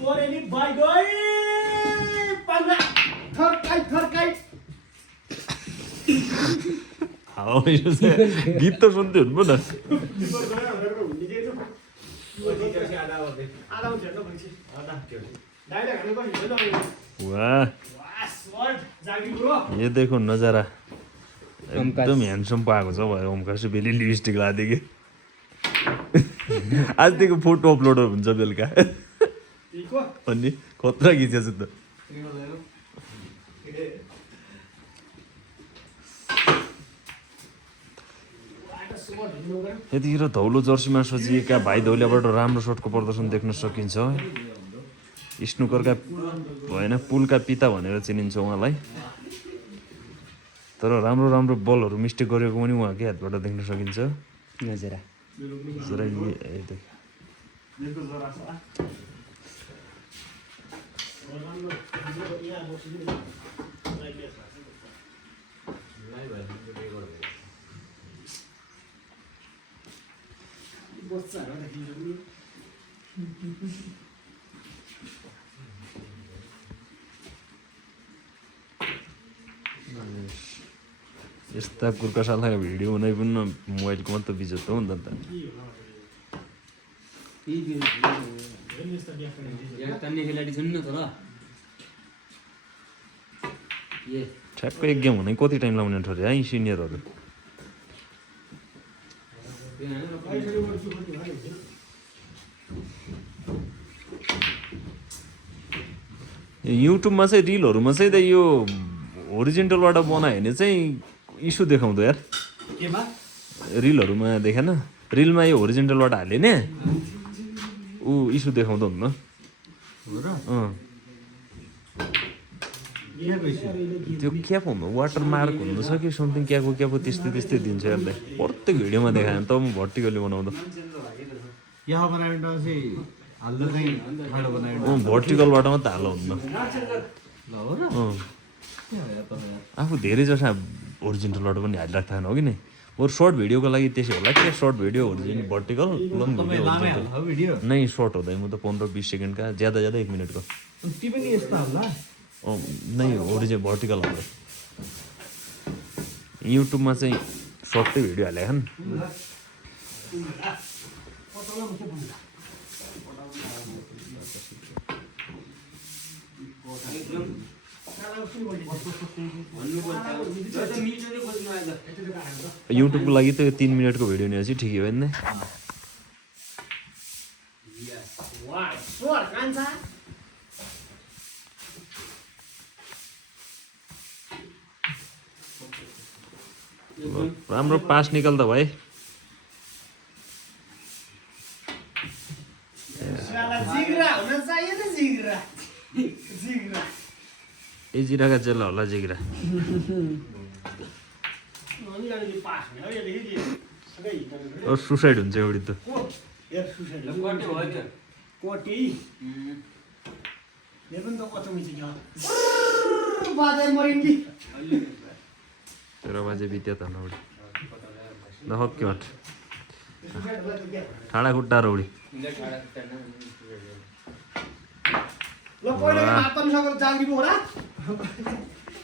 Borelli by गई पन्ना थर्काई how यो चाहिँ गीत त सुन्दै हुनु न वाह ये देखो नजारा एकदम ह्यान्डसम पाएको छ भयो ओमकाश बेली लिपस्टिक लादिए कि आजदेखि फोटो अपलोड हुन्छ बेलुका अनि खतरा खिचेछ त यतिखेर धौलो जर्सीमा सजिएका भाइ धौलियाबाट राम्रो सटको प्रदर्शन देख्न सकिन्छ स्नुकरका भएन पुलका पिता भनेर चिनिन्छ उहाँलाई तर राम्रो राम्रो बलहरू मिस्टेक गरेको पनि उहाँकै हातबाट देख्न सकिन्छ नजरा जरा यस्ता कुर्कासालका भिडियो हुनै पनि मोबाइलको मात्रै बिजत हो नि त ठ्याक्क एक गेम हुनै कति टाइम लाउने ठोरे है सिनियरहरू युट्युबमा चाहिँ रिलहरूमा चाहिँ त यो ओरिजिनलबाट बनायो भने चाहिँ इस्यु देखाउँदो यार रिलहरूमा देखेन रिलमा यो ओरिजिनलबाट हाल्यो नि ऊ इस्यु देखाउँदो हुन्न त्यो क्याप वाटर मार्क हुनुछ कि समथिङ क्यापको क्यापो त्यस्तै त्यस्तै दिन्छ हेर्दै प्रत्येक भिडियोमा देखायो त म भर्टिकली बनाउँदा भर्टिकलबाट मात्रै हाल्नु हुन्न आफू धेरै जसो ओरिजिनलबाट पनि हालिरहेको थिएन हो कि नै बरु सर्ट भिडियोको लागि त्यसै होला क्या short video original vertical long video नै सर्ट हुँदै म त 15-20 सेकेन्डका ज्यादा 1 मिनटको नै ओरिजिनल भर्टिकल हुन्छ युट्युबमा चाहिँ सर्टै भिडियो हालेको नि युट्युबको लागि त 3 मिनटको भिडियो नि चाहिँ ठिकै हो नि राम्रो पास निकाल्दा भाइ ए जिराका जेल होला जिग्रा सुसाइड हुन्छ एउटी त तेरो बाजे बित्या त नौडी नहक्यो ठाडा खुट्टा रौडी ल पहिले हात पनि सकेर जागिएको होला